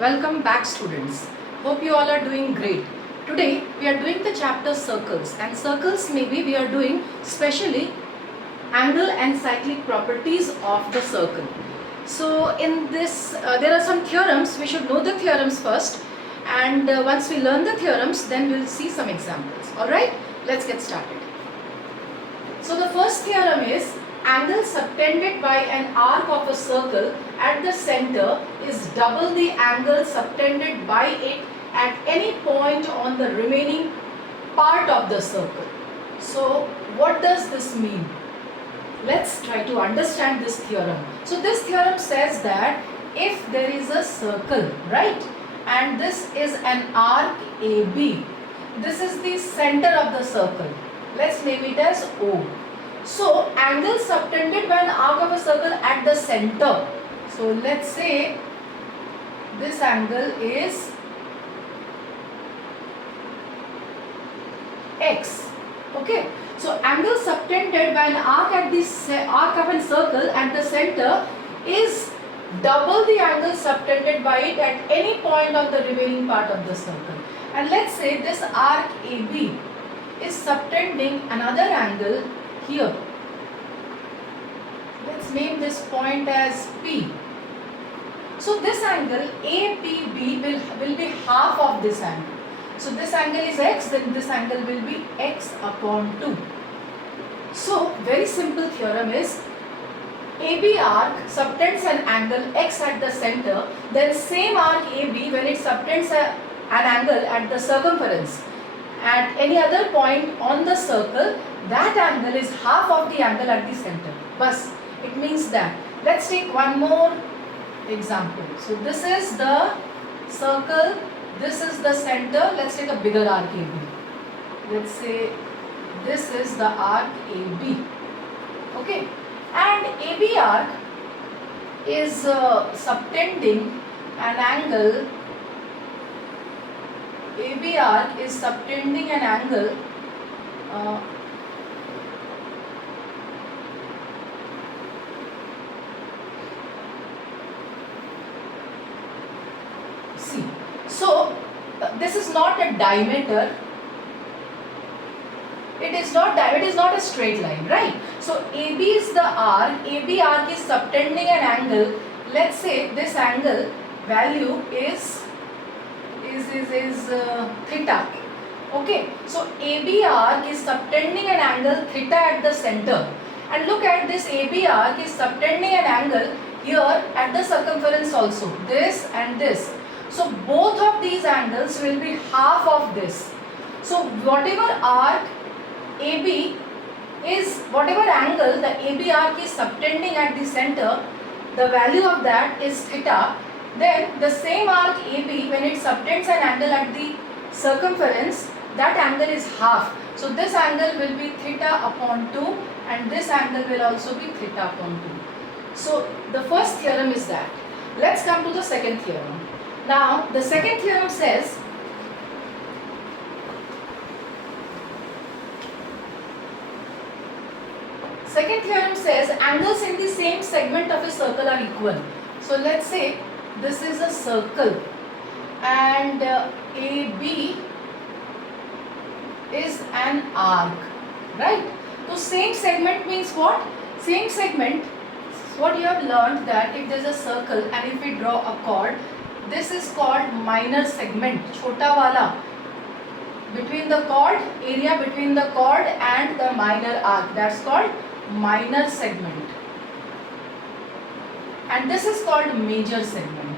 Welcome back, students. Hope you all are doing great. Today we are doing the chapter circles, and circles maybe we are doing specially angle and cyclic properties of the circle. So in this there are some theorems. We should know the theorems first, and once we learn the theorems, then we'll see some examples. Alright, let's get started. So the first theorem is angle subtended by an arc of a circle at the center is double the angle subtended by it at any point on the remaining part of the circle. So what does this mean? Let's try to understand this theorem. So this theorem says that if there is a circle, right, and this is an arc AB, this is the center of the circle. Let's name it as O. So angle subtended by an arc of a circle at the center. So let's say this angle is X. Okay. So angle subtended by an arc at this arc of a circle at the center is double the angle subtended by it at any point on the remaining part of the circle. And let's say this arc AB is subtending another angle here. Let's name this point as P. So this angle APB will be half of this angle. So this angle is X, then this angle will be X upon 2. So very simple theorem is AB arc subtends an angle X at the center, then same arc AB when it subtends an angle at the circumference at any other point on the circle, that angle is half of the angle at the center. Bas, it means that. Let's take one more example. So this is the circle, this is the center. Let's take a bigger arc AB. Let's say this is the arc AB. Okay, and AB arc is subtending an angle. AB arc is subtending an angle C. So this is not a diameter. It is not a straight line, right? So AB is the arc. AB arc is subtending an angle. Let's say this angle value is theta. Okay, so AB arc is subtending an angle theta at the center, and look at this AB arc is subtending an angle here at the circumference also, this and this. So both of these angles will be half of this. So whatever arc AB is, whatever angle the AB arc is subtending at the center, the value of that is theta. Then the same arc AB, when it subtends an angle at the circumference, that angle is half. So this angle will be theta upon 2, and this angle will also be theta upon 2. So the first theorem is that. Let's come to the second theorem. Now the second theorem says angles in the same segment of a circle are equal. So let's say this is a circle and AB is an arc, right? So same segment means what? Same segment, what you have learned that if there is a circle and if we draw a chord, this is called minor segment, chota wala, between the chord, area between the chord and the minor arc, that's called minor segment, and this is called major segment.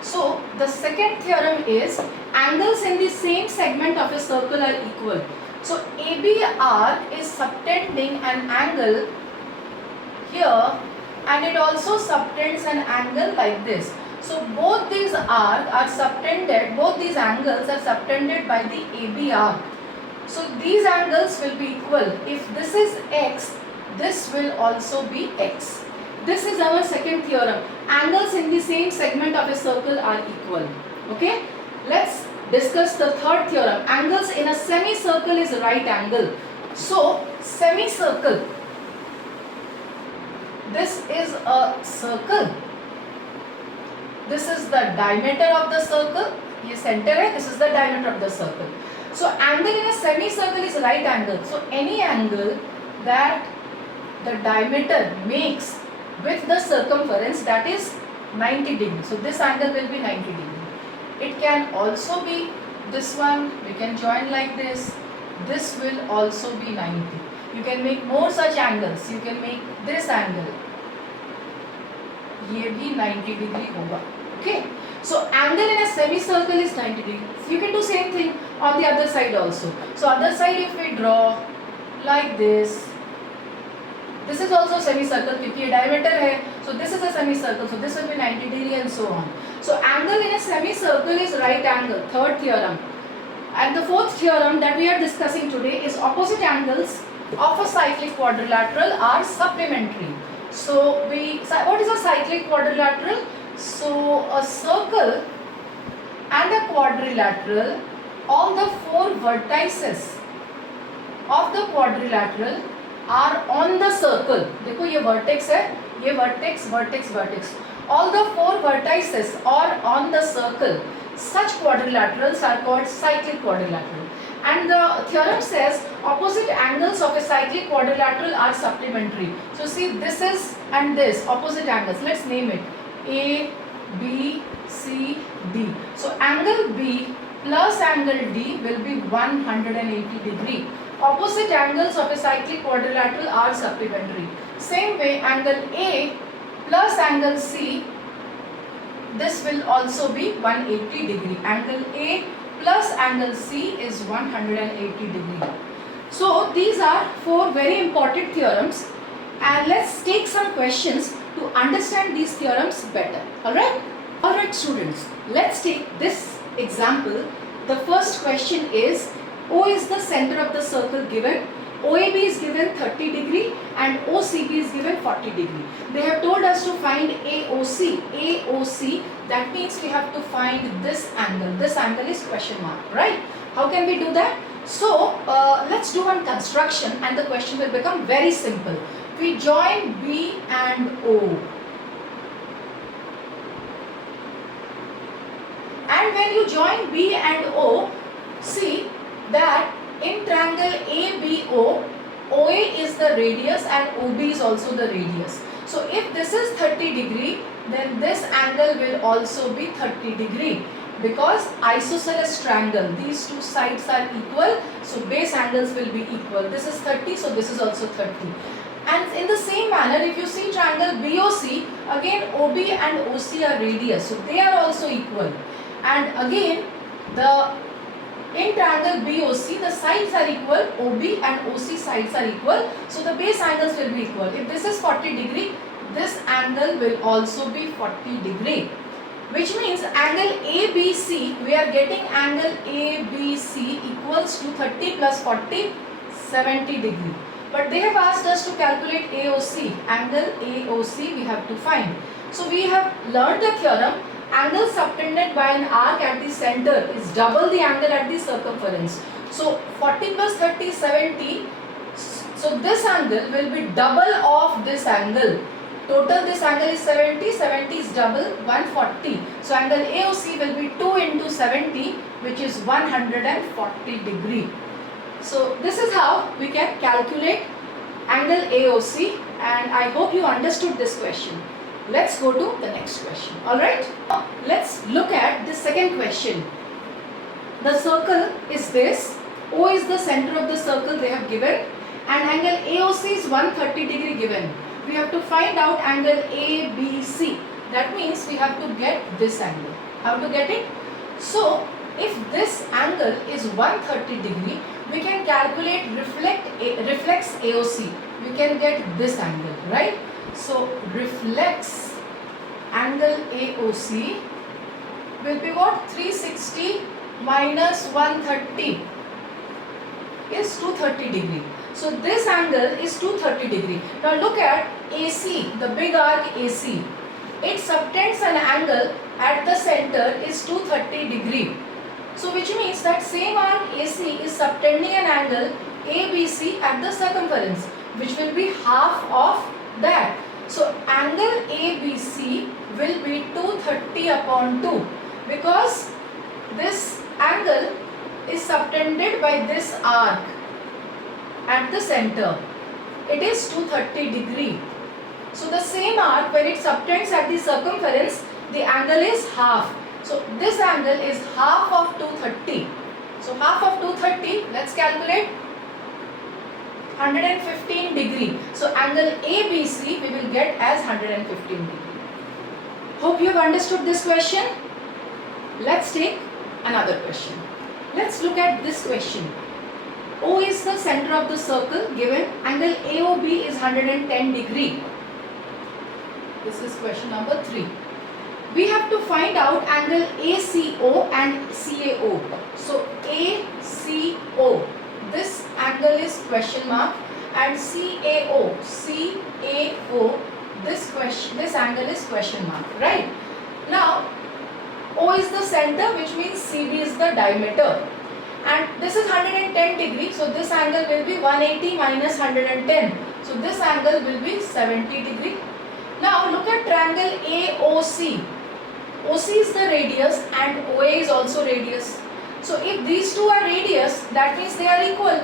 So the second theorem is angles in the same segment of a circle are equal. So AB arc is subtending an angle here, and it also subtends an angle like this. So both these arcs are subtended, both these angles are subtended by the AB arc. So these angles will be equal. If this is X, this will also be X. This is our second theorem. Angles in the same segment of a circle are equal. Okay. Let's discuss the third theorem. Angles in a semicircle is right angle. So semicircle, this is a circle this is the diameter of the circle. ये center है, this is the diameter of the circle. So angle in a semicircle is right angle. So any angle that the diameter makes with the circumference, that is 90 degree. So this angle will be 90 degree. It can also be this one, we can join like this. This will also be 90. You can make more such angles. You can make this angle. ये भी 90 degree होगा. Okay. So angle in a semicircle is 90 degree. You can do same thing on the other side also. So other side if we draw like this. This is also semicircle क्योंकि ये diameter है. So this is a semicircle. So this will be 90 degree and so on. So angle in a semicircle is right angle. Third theorem. And the fourth theorem that we are discussing today is opposite angles of a cyclic quadrilateral are supplementary. So what is a cyclic quadrilateral? So a circle and a quadrilateral, all the four vertices of the quadrilateral are on the circle. देखो ये vertex है, ये vertex, vertex, vertex. All the four vertices are on the circle. Such quadrilaterals are called cyclic quadrilateral. And the theorem says opposite angles of a cyclic quadrilateral are supplementary. So see, this is and this opposite angles. Let's name it A, B, C, D. So angle B plus angle D will be 180 degree. Opposite angles of a cyclic quadrilateral are supplementary. Same way, angle A plus angle C, this will also be 180 degree. Angle A plus angle C is 180 degree. So these are four very important theorems, and let's take some questions to understand these theorems better. Alright students, let's take this example. The first question is, O is the center of the circle given, OAB is given 30 degree and OCB is given 40 degree. They have told us to find AOC. AOC, that means we have to find this angle. This angle is question mark, right? How can we do that? So let's do one construction and the question will become very simple. We join B and O. And when you join B and O, see that in triangle ABO, OA is the radius and OB is also the radius. So if this is 30 degree, then this angle will also be 30 degree. Because isosceles triangle, these two sides are equal, so base angles will be equal. This is 30, so this is also 30. And in the same manner, if you see triangle BOC, again OB and OC are radius, so they are also equal. And again, in triangle BOC, the sides are equal, OB and OC sides are equal, so the base angles will be equal. If this is 40 degree, this angle will also be 40 degree. Which means angle ABC, we are getting angle ABC equals to 30 plus 40, 70 degree. But they have asked us to calculate AOC. Angle AOC we have to find. So we have learned the theorem. Angle subtended by an arc at the center is double the angle at the circumference. So 40 plus 30, 70. So this angle will be double of this angle. Total this angle is 70, 70 is double, 140. So angle AOC will be 2 into 70, which is 140 degree. So this is how we can calculate angle AOC, and I hope you understood this question. Let's go to the next question. Alright, let's look at the second question. The circle is this, O is the center of the circle they have given, and angle AOC is 130 degree given. We have to find out angle ABC. That means we have to get this angle. How to get it? So if this angle is 130 degree, we can calculate reflex AOC. We can get this angle, right? So reflex angle AOC will be what? 360 minus 130 is 230 degree. So this angle is 230 degree. Now look at AC, the big arc AC. It subtends an angle at the center is 230 degree. So which means that same arc AC is subtending an angle ABC at the circumference, which will be half of that. So angle ABC will be 230 upon 2 because this angle is subtended by this arc at the center. It is 230 degree. So the same arc, when it subtends at the circumference, the angle is half. So this angle is half of 230. So half of 230, let's calculate, 115 degree. So angle ABC we will get as 115 degree. Hope you have understood this question. Let's take another question. Let's look at this question. O is the center of the circle given. Angle AOB is 110 degree. This is question number 3. We have to find out angle ACO and CAO. So ACO, this angle is question mark, and CAO, this angle is question mark, right? Now O is the center, which means CD is the diameter, and this is 110 degree, so this angle will be 180 minus 110, so this angle will be 70 degree. Now look at triangle AOC. OC is the radius and OA is also radius. So if these two are radius, that means they are equal.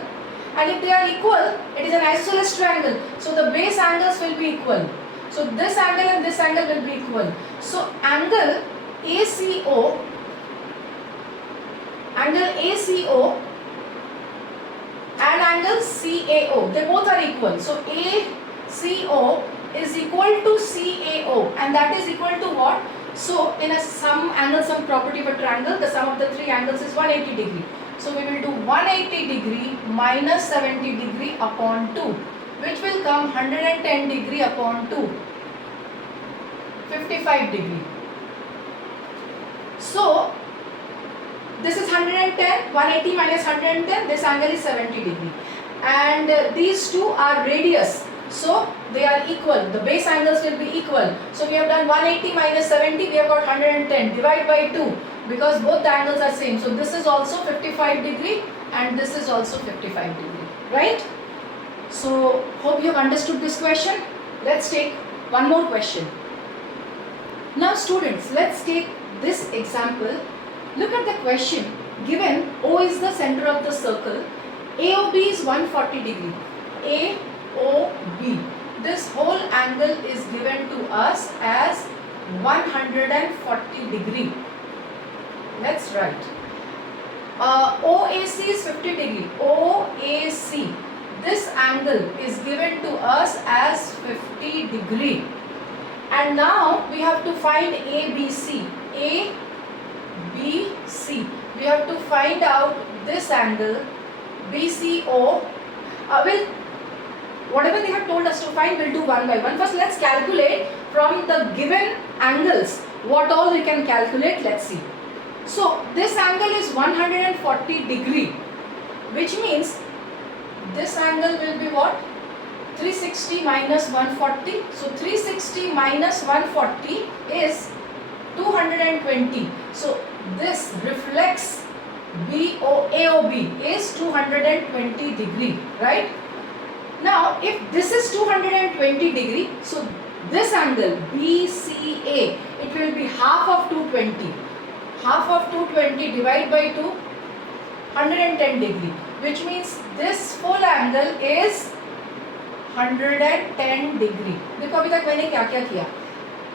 And if they are equal, it is an isosceles triangle. So the base angles will be equal. So this angle and this angle will be equal. So angle ACO and angle CAO, they both are equal. So ACO is equal to CAO, and that is equal to what? So in a sum property of a triangle, the sum of the three angles is 180 degree. So we will do 180 degree minus 70 degree upon 2, which will come 110 degree upon 2, 55 degree. So this is 110, 180 minus 110, this angle is 70 degree. And these two are radius. So they are equal, the base angles will be equal. So we have done 180 minus 70, we have got 110, divide by 2, because both the angles are same. So this is also 55 degree and this is also 55 degree, right? So hope you have understood this question. Let's take one more question. Now students, let's take this example. Look at the question. Given O is the center of the circle, AOB is 140 degree. AOB. This whole angle is given to us as 140 degree. Let's write. OAC is 50 degree. OAC. This angle is given to us as 50 degree. And now we have to find ABC. ABC. We have to find out this angle BCO. Whatever they have told us to find, we'll do one by one. First, let's calculate from the given angles what all we can calculate. Let's see. So this angle is 140 degree, which means this angle will be what? 360 minus 140. So 360 minus 140 is 220. So this reflects AOB is 220 degree, right? Now if this is 220 degree, so this angle BCA, it will be half of 220. Half of 220 divided by 2, 110 degree, which means this full angle is 110 degree. देखो अभी तक मैंने क्या क्या किया.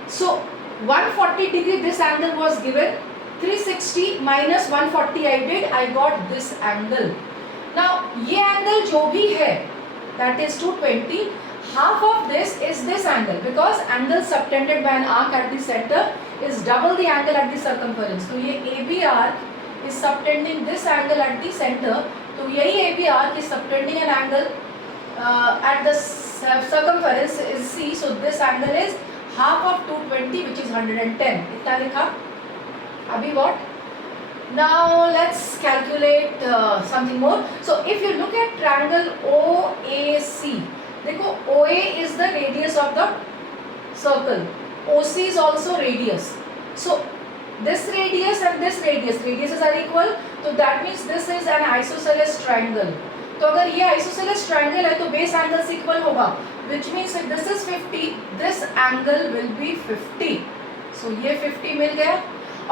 So 140 degree this angle was given. 360 minus 140 I did. I got this angle. Now ये angle जो भी है, that is 220. Half of this is this angle, because angle subtended by an arc at the center is double the angle at the circumference. So ये AB arc is subtending this angle at the center. तो यही AB arc is subtending an angle at the circumference is C. So this angle is half of 220, which is 110. इतना लिखा. अभी what? Now let's calculate something more. So if you look at triangle OAC, देखो OA is the radius of the circle. OC is also radius. So this radius and this radius, radiuses are equal. So that means this is an isosceles triangle. तो अगर ये isosceles triangle है तो base angles equal होगा, which means if this is 50, this angle will be 50. So ये 50 मिल गया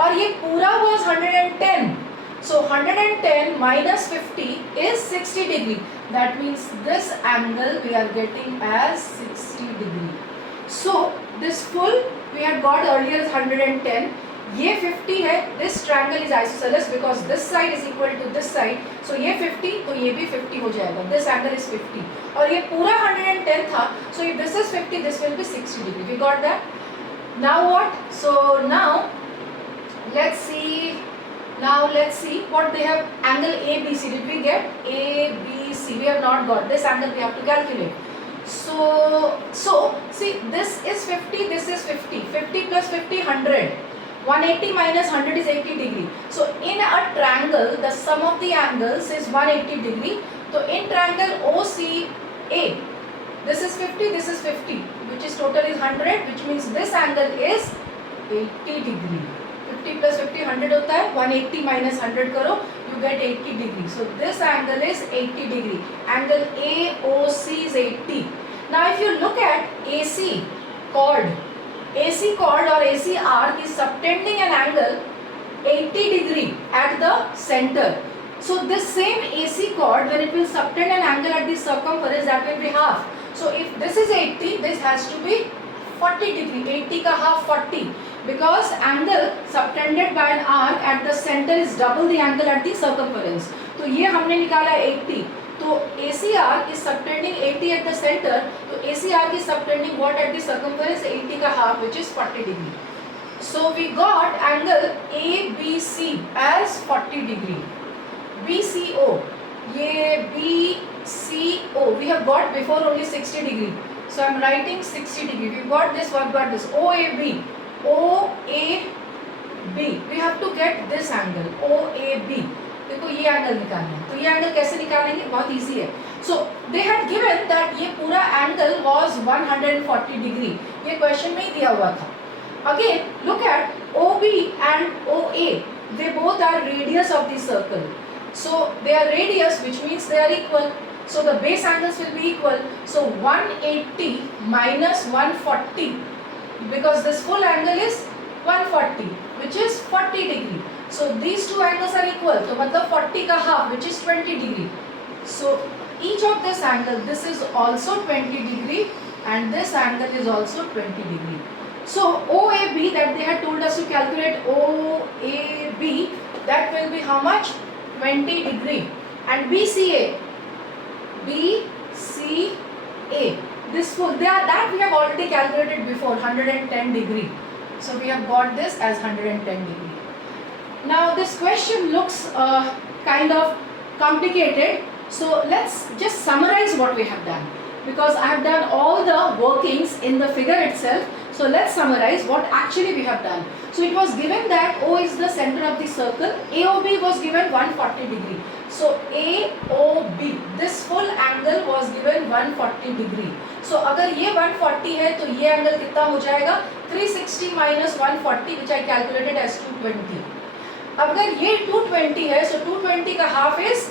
और ये पूरा was 110. So 110 minus 50 is 60 degree. That means this angle we are getting as 60 degree. So this full we had got earlier is 110. ये 50 है, this triangle is isosceles because this side is equal to this side. So ये 50 तो ये भी 50 हो जाएगा. This angle is 50 और ये पूरा 110 था. So if this is 50, this will be 60 degree. We got that? Now what? So now let's see what they have. Angle ABC. Did we get ABC? We have not got this angle. We have to calculate. So see, this is 50. This is 50. 50 plus 50, 100. 180 minus 100 is 80 degree. So in a triangle, the sum of the angles is 180 degree. So in triangle OCA, this is 50, this is 50, which is total is 100, which means this angle is 80 degree. 50 plus 50, 100 होता है. 180 minus 100 करो, you get 80 degree. So this angle is 80 degree. Angle AOC is 80. Now if you look at AC chord or AC arc is subtending an angle 80 degree at the center. So this same AC chord, when it will subtend an angle at the circumference, that will be half. So if this is 80, this has to be 40 degree. 80 का half 40, because angle subtended by an arc at the center is double the angle at the circumference. तो ये हमने निकाला 80. तो AC arc is subtending 80 at the center. तो AC arc is subtending what at the circumference? 80 का half, which is 40 degree. So we got angle ABC as 40 degree. BCO, ये BCO we have got before only 60 degree. So I am writing 60 degree. We got this. What got this? OAB. We have to get this angle OAB. देखो ये angle निकालना है. तो ये angle कैसे निकालेंगे? बहुत इजी है. So they had given that ये पूरा एंगल वाज 140 डिग्री. ये क्वेश्चन में ही दिया हुआ था. Again look at OB and OA. They both are radius of the circle. So they are radius, which means they are equal. So the base angles will be equal. So 180 minus 140, because this full angle is 140, which is 40 degree. So these two angles are equal. So मतलब 40 का half, which is 20 degree. So each of this angle, this is also 20 degree, and this angle is also 20 degree. So OAB that they had told us to calculate, OAB, that will be how much? 20 degree. And BCA, this full, that we have already calculated before, 110 degree. So we have got this as 110 degree. Now this question looks kind of complicated. So let's just summarize what we have done, because I have done all the workings in the figure itself. So let's summarize what actually we have done. So it was given that O is the center of the circle. AOB was given 140 degree. So AOB, this full angle was given 140 degree. So अगर ये 140 है तो ये angle कितना हो जाएगा? 360 minus 140, which I calculated as 220. अगर ये 220 है, so 220 का half is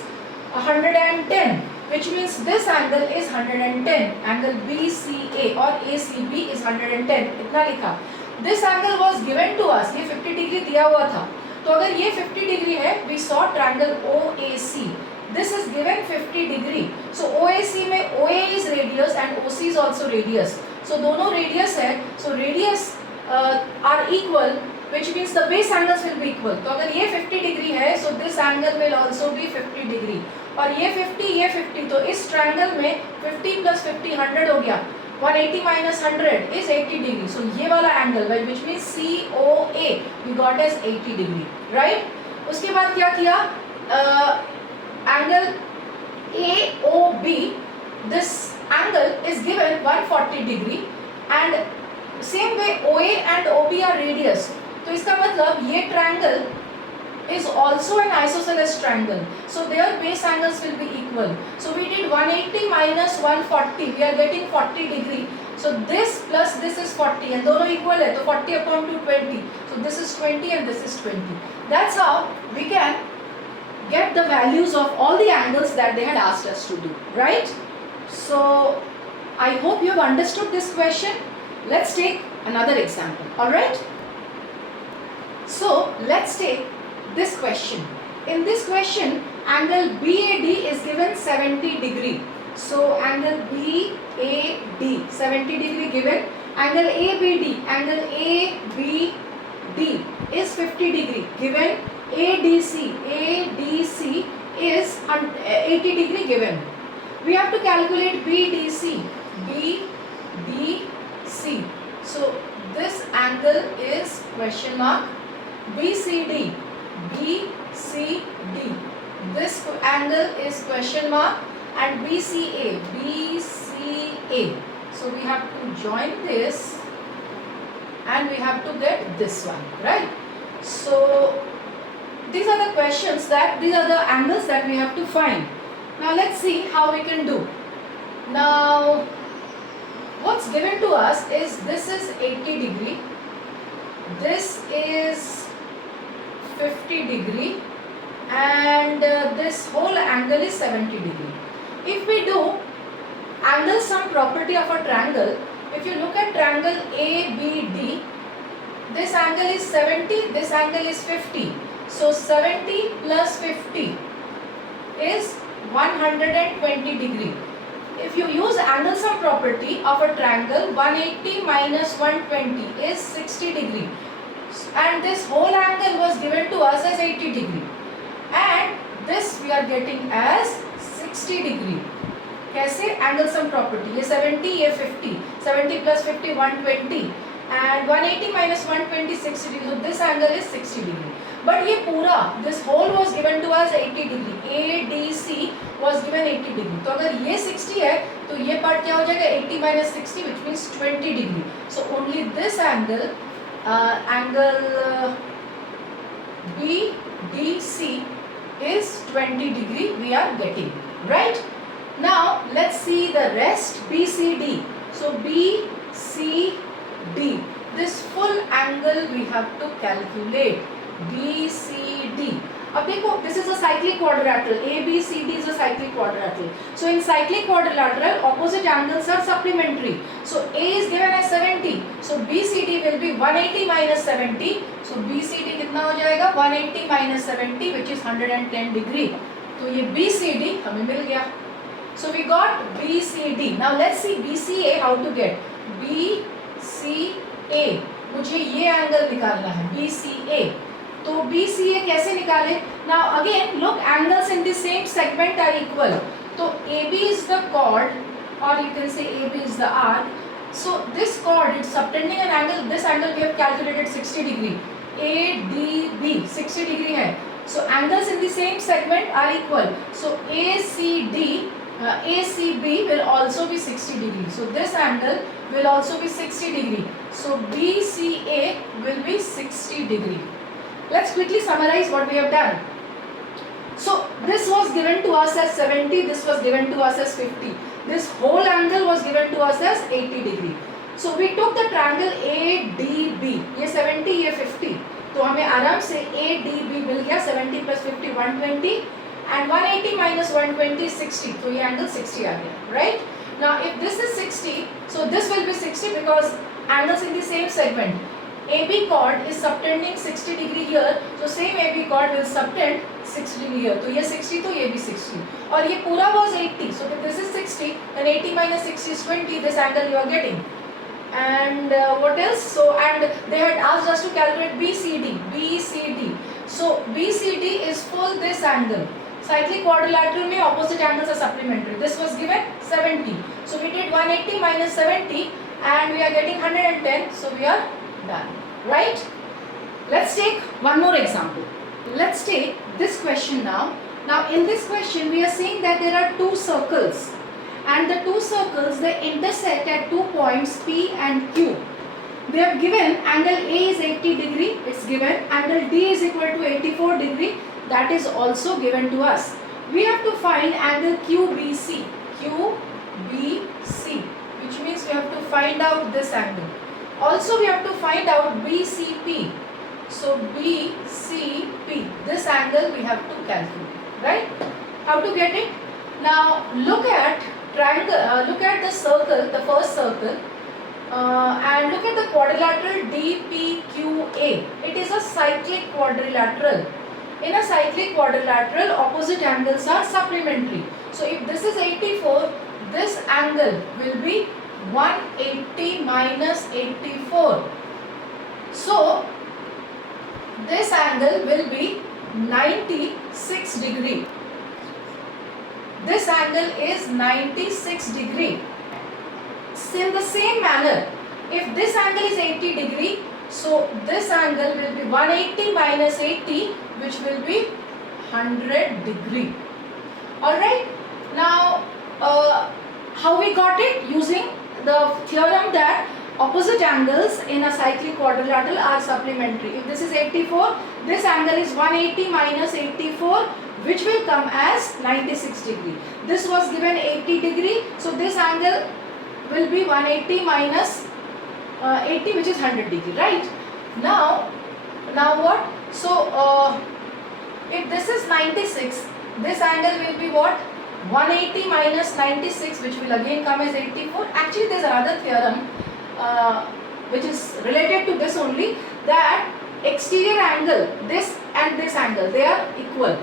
110, which means this angle is 110. Angle BCA or ACB is 110. इतना लिखा. This angle was given to us. ये 50 डिग्री दिया हुआ था. तो अगर ये 50 डिग्री है, we saw triangle OAC. This is given 50 degree. So OAC में OA is radius and OC is also radius. So दोनों radius है. So radius are equal, which means the base angles will be equal. तो अगर ये 50 degree है, so this angle will also be 50 degree. और ये 50, तो इस triangle में 50 plus 50 100 हो गया. 180 minus 100 is 80 degree. So ये वाला angle, which means COA, we got as 80 degree, right? उसके बाद क्या किया? Angle AOB, this angle is given 140 degree, and same way OA and OB are radius. तो इसका मतलब ये triangle is also an isosceles triangle. So their base angles will be equal. So we did 180 minus 140. We are getting 40 degree. So this plus this is 40, and दोनों equal है. तो 40 upon 220. So this is 20 and this is 20. That's how we can get the values of all the angles that they had asked us to do, right? So I hope you have understood this question. Let's take another example, alright? So let's take this question. In this question, angle BAD is given 70 degree. So angle BAD 70 degree given. Angle ABD is 50 degree given. ADC is 80 degree given. We have to calculate BDC. So this angle is question mark. BCD. This angle is question mark, and BCA. So we have to join this and we have to get this one, right? So these are the questions these are the angles that we have to find. Now let's see how we can do. Now what's given to us is this is 80 degree, this is 50 degree, and this whole angle is 70 degree. If we do angle sum property of a triangle, if you look at triangle ABD, this angle is 70, this angle is 50. So 70 plus 50 is 120 degree. If you use angle sum property of a triangle, 180 minus 120 is 60 degree. And this whole angle was given to us as 80 degree. And this we are getting as 60 degree. कैसे angle sum property? ये 70, ये 50. 70 plus 50, 120. And 180 minus 120, 60 degree. So this angle is 60 degree. But ये पूरा, this whole was given to us 80 degree. ADC was given 80 degree. तो अगर ये 60 है, तो ये part क्या हो जाएगा? 80 minus 60, which means 20 degree. So only this angle, BDC is 20 degree we are getting, right? Now let's see the rest. BCD. So BCD, this full angle we have to calculate. BCD. अब देखो, this is a cyclic quadrilateral. ABCD is a cyclic quadrilateral. So in cyclic quadrilateral, opposite angles are supplementary. So A is given as 70. So BCD will be 180 minus 70. So BCD कितना हो जाएगा? 180 minus 70, which is 110 degree. तो ये BCD हमें मिल गया. So we got BCD. Now let's see BCA how to get. BCA. मुझे ये angle निकालना है. BCA. तो BCA कैसे निकाले? Now again look, angles in the same segment are equal. तो AB is the chord, or you can say AB is the arc. So this chord is subtending an angle. This angle we have calculated 60 degree. ADB 60 degree है. So angles in the same segment are equal. So ACB will also be 60 degree. So this angle will also be 60 degree. So BCA will be 60 degree. Let's quickly summarize what we have done. So this was given to us as 70, this was given to us as 50. This whole angle was given to us as 80 degree. So we took the triangle ADB. ये 70, ये 50. तो हमें आराम से ADB मिल गया. 70 plus 50, 120. And 180 minus 120 is 60. So ये angle 60 आ गया, right? Now if this is 60, so this will be 60 because angles in the same segment. AB chord is subtending 60 degree here, so same AB chord will subtend 60 degree here. तो ये 60 तो ये भी 60 और ये पूरा was 80. So if this is 60, then 80 minus 60 is 20. This angle you are getting. And what else? So and they had asked us to calculate BCD. So BCD is full this angle. Cyclic quadrilateral में opposite angles are supplementary. This was given 70. So we did 180 minus 70 and we are getting 110. So we are done, right? Let's take one more example. Let's take this question now. Now in this question we are saying that there are two circles and the two circles they intersect at 2 points P and Q. They have given angle A is 80 degree, it's given. Angle D is equal to 84 degree, that is also given to us. We have to find angle QBC, which means we have to find out this angle. Also we have to find out BCP. So BCP, this angle we have to calculate, right? How to get it? Now look at triangle, look at the circle, the first circle, and look at the quadrilateral DPQA. It is a cyclic quadrilateral. In a cyclic quadrilateral, opposite angles are supplementary. So if this is 84, this angle will be 180 minus 84. So this angle will be 96 degree. This angle is 96 degree. In the same manner, if this angle is 80 degree, so this angle will be 180 minus 80, which will be 100 degree. Alright, now how we got it? Using the theorem that opposite angles in a cyclic quadrilateral are supplementary. If this is 84, this angle is 180 minus 84, which will come as 96 degree. This was given 80 degree, so this angle will be 180 minus 80, which is 100 degree, right? Now what? So if this is 96, this angle will be what? 180 minus 96, which will again come as 84. Actually, there is another theorem which is related to this only, that exterior angle, this and this angle, they are equal.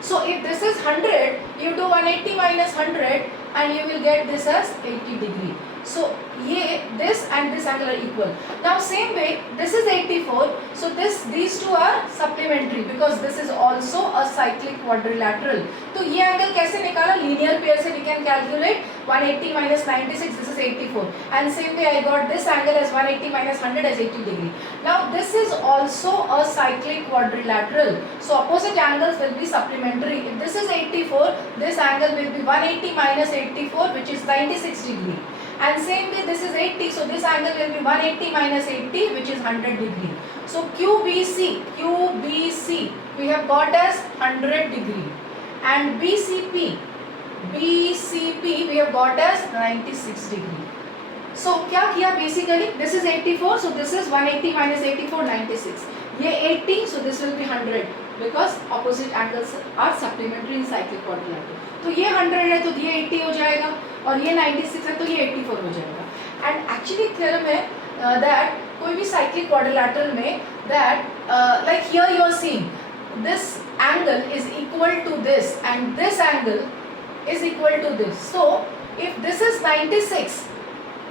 So if this is 100, you do 180 minus 100 and you will get this as 80 degree. So this and this angle are equal. Now same way, this is 84, so these two are supplementary because this is also a cyclic quadrilateral. So ये angle कैसे निकाला? Linear pair से we can calculate 180 minus 96, this is 84, and same way I got this angle as 180 minus 100 as 80 degree. Now this is also a cyclic quadrilateral, so opposite angles will be supplementary. If this is 84, this angle will be 180 minus 84, which is 96 degree. And same way this is 80, so this angle will be 180 minus 80, which is 100 degree. So QBC we have got as 100 degree, and BCP we have got as 96 degree. So क्या किया basically? This is 84, so this is 180 minus 84, 96. ये 80, so this will be 100 because opposite angles are supplementary in cyclic quadrilateral. तो ये 100 है तो ये 80 हो जाएगा, और ये 96 है तो ये 84 हो जाएगा. And actually theorem है that कोई भी cyclic quadrilateral में that like here you are seeing this angle is equal to this and this angle is equal to this. So if this is 96,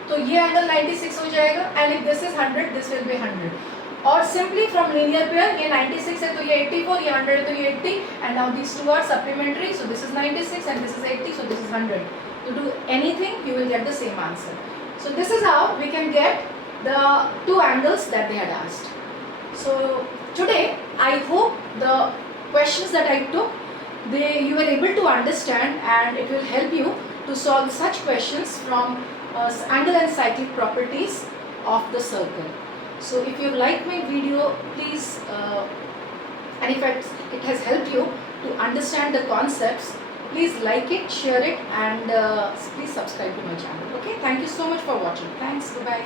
तो ये angle 96 हो जाएगा, and if this is 100, this will be 100. और simply from linear pair, ये 96 है तो ये 84, ये 100 है तो ये 80, and now these two are supplementary, so this is 96 and this is 80, so this is 100. To do anything, you will get the same answer. So this is how we can get the two angles that they had asked. So today, I hope the questions that I took, you were able to understand, and it will help you to solve such questions from angle and cyclic properties of the circle. So if you like my video, please, and if it has helped you to understand the concepts, please like it, share it, and please subscribe to my channel. Okay, thank you so much for watching. Thanks, bye-bye.